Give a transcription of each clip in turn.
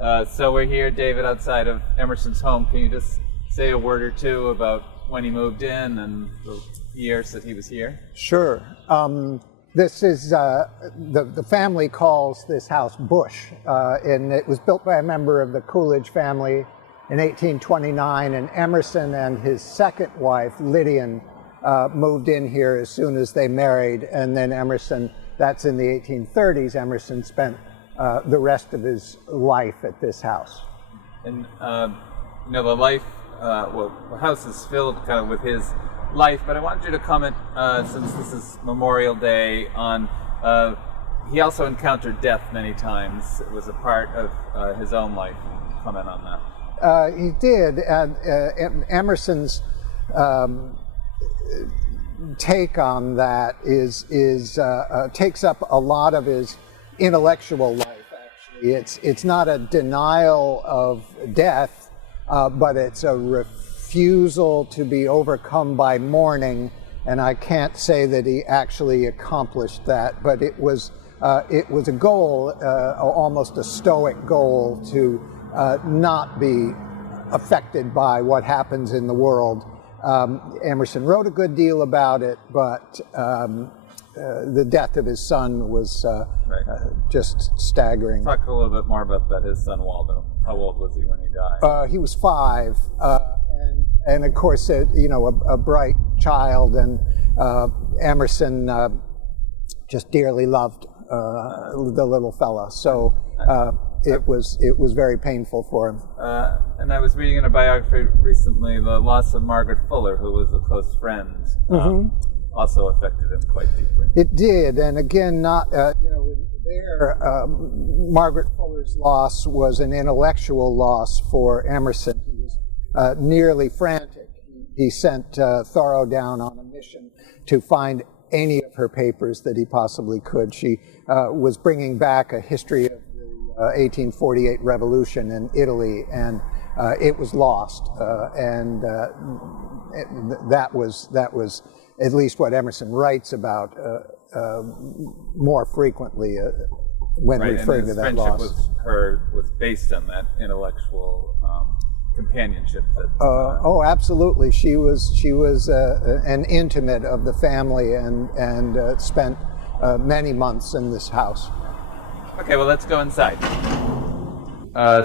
So we're here, David, outside of Emerson's home. Can you just say a word or two about when he moved in and the years that he was here? Sure. This is, the family calls this house Bush, and it was built by a member of the Coolidge family in 1829, and Emerson and his second wife, Lydian, moved in here as soon as they married, and then Emerson, that's in the 1830s, Emerson spent the rest of his life at this house. And, the life, the house is filled kind of with his life, but I wanted you to comment, since this is Memorial Day, on he also encountered death many times. It was a part of his own life. Comment on that. He did. Emerson's take on that takes up a lot of his intellectual life. Actually, it's not a denial of death, but it's a refusal to be overcome by mourning, and I can't say that he actually accomplished that, but it was a goal, almost a stoic goal, to not be affected by what happens in the world. Emerson wrote a good deal about it, but the death of his son was just staggering. Talk a little bit more about that. His son Waldo. How old was he when he died? He was 5. And of course, a bright child, and Emerson just dearly loved the little fella. So it was very painful for him. And I was reading in a biography recently the loss of Margaret Fuller, who was a close friend, also affected him quite deeply. It did, and again, Margaret Fuller's loss was an intellectual loss for Emerson. He was nearly frantic. He sent Thoreau down on a mission to find any of her papers that he possibly could. She was bringing back a history of the 1848 revolution in Italy, and it was lost. And that was at least what Emerson writes about more frequently when referring to that loss. And his friendship was based on that intellectual companionship. Oh, absolutely. She was an intimate of the family, and spent many months in this house. Okay, well, let's go inside.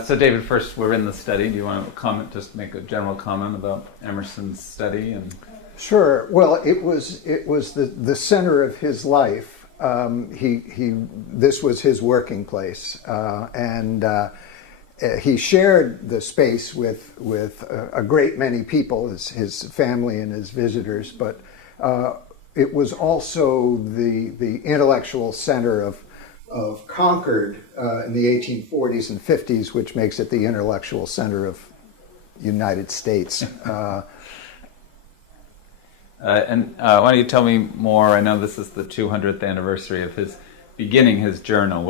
So, David, first we're in the study. Do you want to comment? Just make a general comment about Emerson's study and. Sure. Well, it was the center of his life. This was his working place, and he shared the space with a great many people, his family and his visitors. But it was also the intellectual center of Concord in the 1840s and 50s, which makes it the intellectual center of the United States. And why don't you tell me more? I know this is the 200th anniversary of his beginning his journal.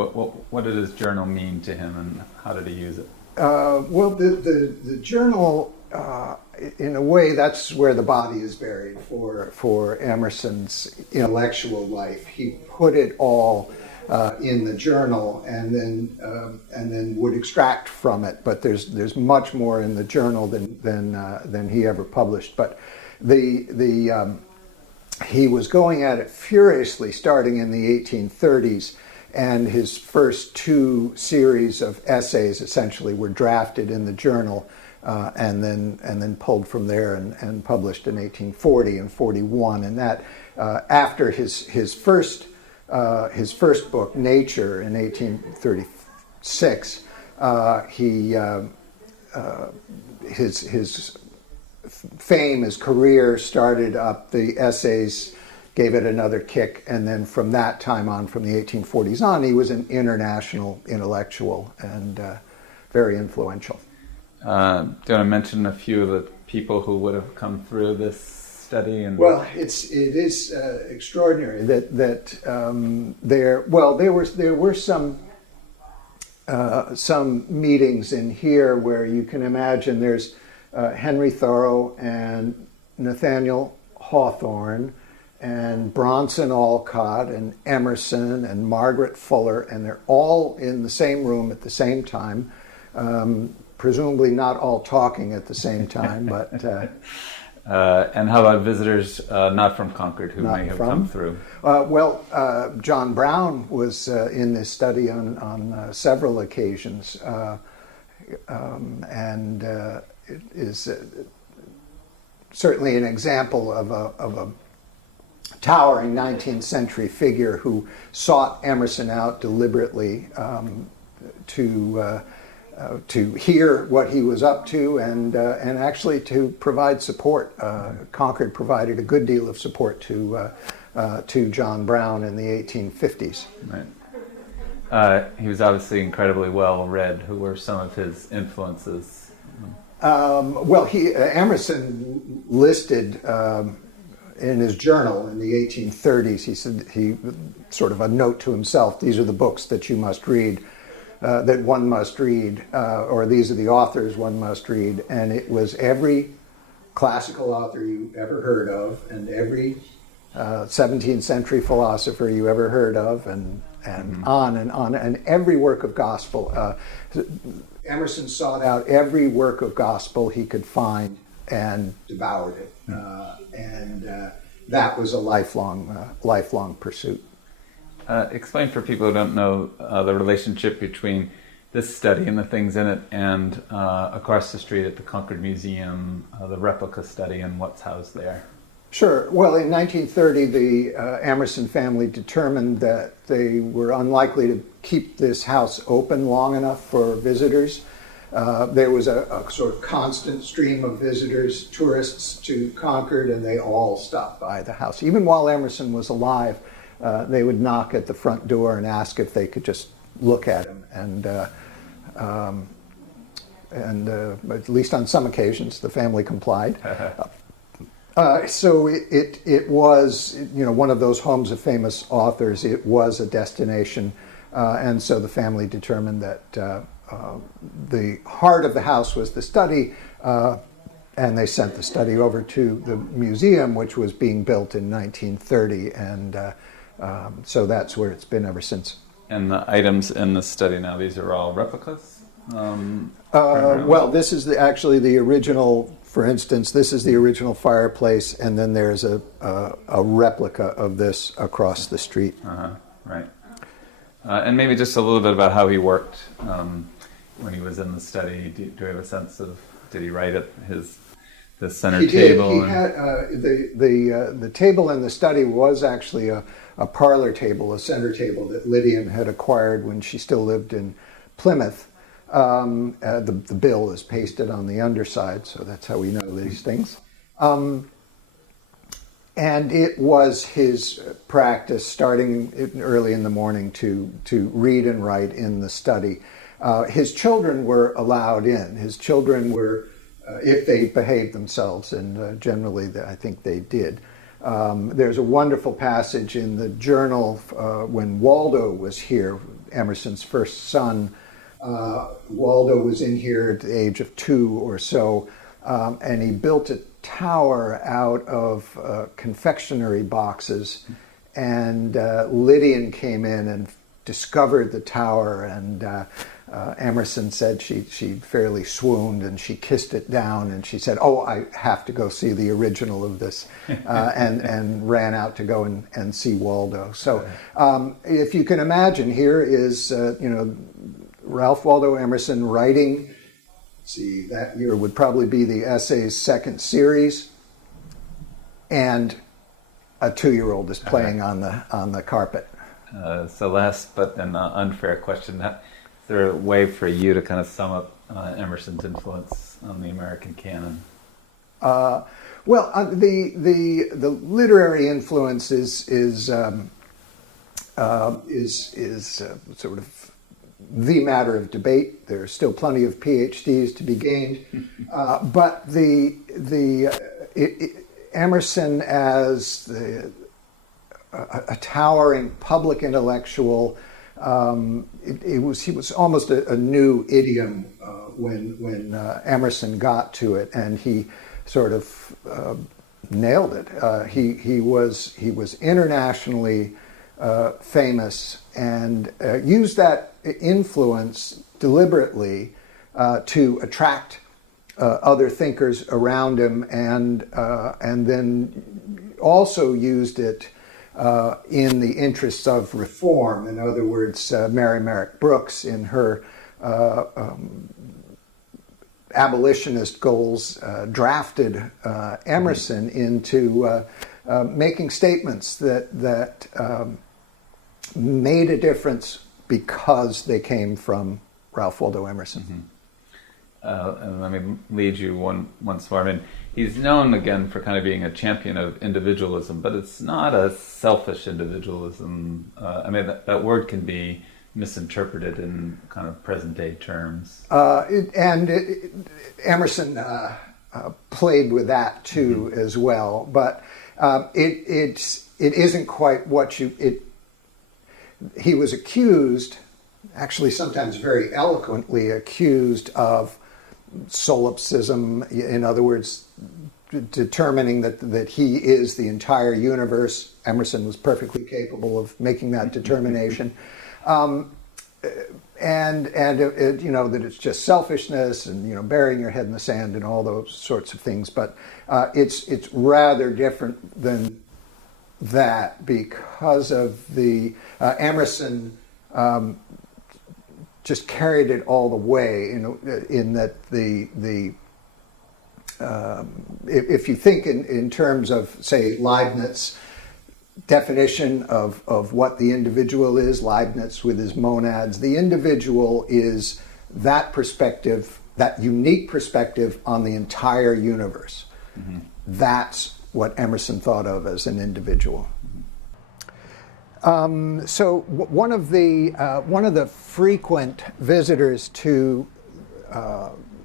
What did his journal mean to him, and how did he use it? Well, the journal, in a way, that's where the body is buried for Emerson's intellectual life. He put it all in the journal, and then would extract from it. But there's much more in the journal than he ever published. But he was going at it furiously starting in the 1830s, and his first 2 series of essays essentially were drafted in the journal, and then pulled from there and published in 1840 and 41. And that after his first book, Nature, in 1836, his fame, his career started up. The essays gave it another kick, and then from that time on, from the 1840s on, he was an international intellectual and very influential. Do you want to mention a few of the people who would have come through this study? Well, it is extraordinary that there were some meetings in here where you can imagine there's Henry Thoreau and Nathaniel Hawthorne and Bronson Alcott and Emerson and Margaret Fuller, and they're all in the same room at the same time. presumably not all talking at the same time, but... and how about visitors not from Concord who may have come through? John Brown was in this study on several occasions, and it is certainly an example of a towering 19th century figure who sought Emerson out deliberately to hear what he was up to and actually to provide support. Concord provided a good deal of support to John Brown in the 1850s. Right. He was obviously incredibly well read. Who were some of his influences? Emerson listed in his journal in the 1830s, he said, sort of a note to himself, these are the books that you must read, that one must read, or these are the authors one must read. And it was every classical author you ever heard of, and every 17th century philosopher you ever heard of, and on and on, and every work of gospel. Emerson sought out every work of gospel he could find and devoured it. And that was a lifelong pursuit. Explain for people who don't know the relationship between this study and the things in it and across the street at the Concord Museum, the replica study and what's housed there. Sure. Well, in 1930, the Emerson family determined that they were unlikely to keep this house open long enough for visitors. There was a sort of constant stream of visitors, tourists to Concord, and they all stopped by the house. Even while Emerson was alive, they would knock at the front door and ask if they could just look at him. And at least on some occasions, the family complied. So it was, one of those homes of famous authors. It was a destination, and so the family determined that the heart of the house was the study, and they sent the study over to the museum, which was being built in 1930, and so that's where it's been ever since. And the items in the study now, these are all replicas? This is actually the original. For instance, this is the original fireplace, and then there's a replica of this across the street. Right. And maybe just a little bit about how he worked when he was in the study. Do you have a sense of, did he write at the center table? He had the table in the study was actually a parlor table, a center table that Lydian had acquired when she still lived in Plymouth. The bill is pasted on the underside, so that's how we know these things. And it was his practice, starting early in the morning, to read and write in the study. His children were allowed in. His children were, if they behaved themselves, and generally I think they did. There's a wonderful passage in the journal when Waldo was here, Emerson's first son. Waldo was in here at the age of 2 or so, and he built a tower out of confectionery boxes, and Lydian came in and discovered the tower, and Emerson said she fairly swooned, and she kissed it down, and she said, "Oh, I have to go see the original of this," and ran out to go and see Waldo. So if you can imagine, here is, Ralph Waldo Emerson writing, that year would probably be the essay's second series, and a 2-year-old is playing on the carpet. So last but an unfair question, is there a way for you to kind of sum up Emerson's influence on the American canon? The literary influence is sort of the matter of debate. There's still plenty of PhDs to be gained, but Emerson as a towering public intellectual, he was almost a new idiom when Emerson got to it, and he sort of nailed it. He was internationally famous, and used that influence deliberately to attract other thinkers around him, and then also used it in the interests of reform. In other words, Mary Merrick Brooks, in her abolitionist goals, drafted Emerson into making statements that made a difference because they came from Ralph Waldo Emerson. And let me lead you once more. I mean, he's known again for kind of being a champion of individualism, but it's not a selfish individualism. I mean, that word can be misinterpreted in kind of present day terms. Emerson played with that too as well, but it isn't quite what you. He was accused, actually sometimes very eloquently accused, of solipsism. In other words, determining that he is the entire universe. Emerson was perfectly capable of making that determination. And that it's just selfishness and burying your head in the sand and all those sorts of things. But it's rather different than that, because of the Emerson just carried it all the way. In that if you think in terms of, say, Leibniz definition of what the individual is, Leibniz with his monads, the individual is that perspective, that unique perspective on the entire universe. Mm-hmm. That's what Emerson thought of as an individual. Mm-hmm. So one of the frequent visitors to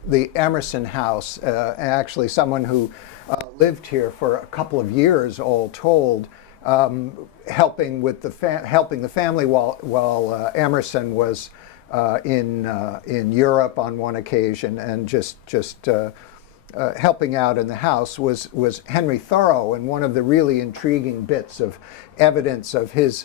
the Emerson house, actually someone who lived here for a couple of years all told, helping the family while Emerson was in Europe on one occasion, and just helping out in the house was Henry Thoreau. And one of the really intriguing bits of evidence of his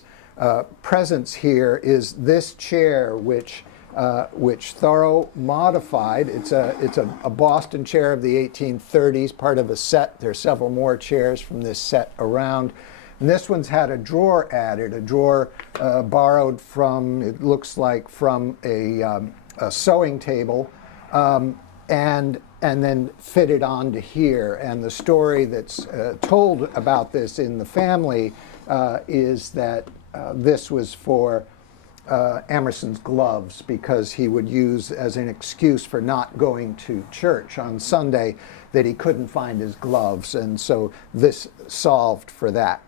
presence here is this chair, which Thoreau modified. It's a Boston chair of the 1830s, part of a set. There are several more chairs from this set around. And this one's had a drawer added, a drawer borrowed from, it looks like, from a sewing table, and then fitted onto here. And the story that's told about this in the family is that this was for Emerson's gloves, because he would use as an excuse for not going to church on Sunday that he couldn't find his gloves, and so this solved for that.